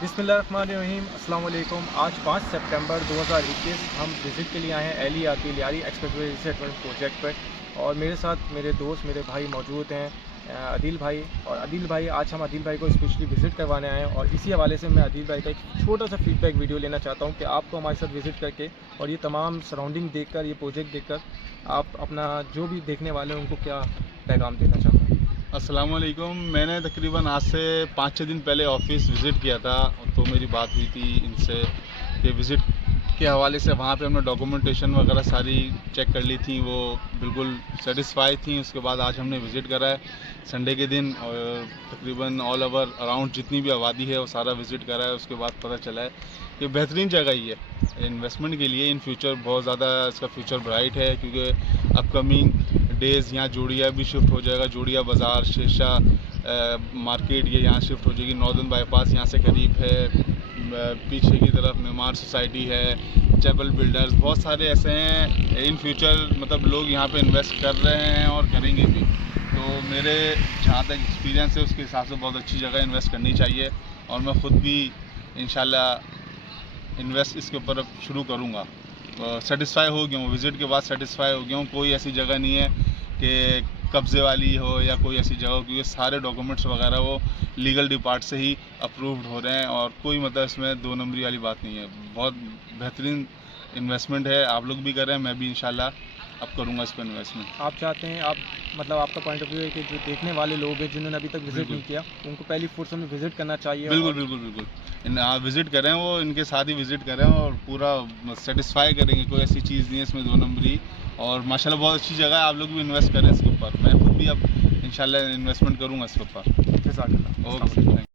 बिस्मिल्लाहिर्रहमानिर्रहीम, अस्सलाम वालेकुम। आज 5 सितंबर 2021 हम विज़िट के लिए आए हैं एली आकी लियारी एक्सप्रेसवे रीसेटमेंट प्रोजेक्ट पर। और मेरे साथ मेरे दोस्त मेरे भाई मौजूद हैं, अदील भाई। और अदील भाई, आज हम अदील भाई को स्पेशली विज़िट करवाने आए हैं और इसी हवाले से मैं अदील भाई का एक छोटा सा फीडबैक वीडियो लेना चाहता हूँ कि आपको हमारे साथ विज़िट करके और ये तमाम सराउंडिंग देखकर, ये प्रोजेक्ट देखकर आप अपना जो भी देखने वाले हैं उनको क्या पैगाम देना चाहते हैं। अस्सलाम वालेकुम। मैंने तकरीबन आज से 5-6 दिन पहले ऑफिस विज़िट किया था, तो मेरी बात हुई थी इनसे कि विज़िट के हवाले से वहाँ पे हमने डॉक्यूमेंटेशन वगैरह सारी चेक कर ली थी, वो बिल्कुल सेटिस्फाई थी। उसके बाद आज हमने विज़िट करा है संडे के दिन, और तकरीबन ऑल ओवर अराउंड जितनी भी आबादी है वो सारा विज़िट करा है। उसके बाद पता चला है कि बेहतरीन जगह ही है इन्वेस्टमेंट के लिए। इन फ्यूचर बहुत ज़्यादा इसका फ्यूचर ब्राइट है, क्योंकि अपकमिंग डेज़ यहाँ जोड़िया भी शिफ्ट हो जाएगा। जोड़िया बाज़ार, शेरशाह मार्केट ये यहाँ शिफ्ट हो जाएगी। नॉर्दर्न बाईपास यहाँ से करीब है। पीछे की तरफ मेमार सोसाइटी है, चैपल बिल्डर्स, बहुत सारे ऐसे हैं। इन फ्यूचर मतलब लोग यहाँ पे इन्वेस्ट कर रहे हैं और करेंगे भी। तो मेरे जहाँ तक एक्सपीरियंस है उसके हिसाब से बहुत अच्छी जगह इन्वेस्ट करनी चाहिए, और मैं ख़ुद भी इंशाल्लाह इन्वेस्ट इसके ऊपर अब शुरू करूँगा। सेटिस्फाई हो गया हूँ, विज़िट के बाद सेटिस्फाई हो गया हूँ। कोई ऐसी जगह नहीं है कि कब्ज़े वाली हो या कोई ऐसी जगह हो, क्योंकि सारे डॉक्यूमेंट्स वगैरह वो लीगल डिपार्ट से ही अप्रूव्ड हो रहे हैं, और कोई मतलब इसमें दो नंबरी वाली बात नहीं है। बहुत बेहतरीन इन्वेस्टमेंट है। आप लोग भी कर रहे हैं, मैं भी इंशाल्लाह अब करूँगा इस पर इन्वेस्टमेंट। आप चाहते हैं, आप मतलब आपका पॉइंट ऑफ व्यू है कि जो देखने वाले लोग हैं जिन्होंने अभी तक विज़िट नहीं किया, उनको पहली फुर्सत में विज़िट करना चाहिए। बिल्कुल बिल्कुल बिल्कुल। विज़िट करें, वो इनके साथ ही विज़िट करें और पूरा सेटिस्फाई करेंगे। कोई ऐसी चीज़ नहीं है इसमें दो नंबरी, और माशाल्लाह बहुत अच्छी जगह है। आप लोग भी इन्वेस्ट करें इसके ऊपर। मैं खुद भी अब इंशाल्लाह इन्वेस्टमेंट करूँगा इसके ऊपर। जज़ाकल्लाह। ओके।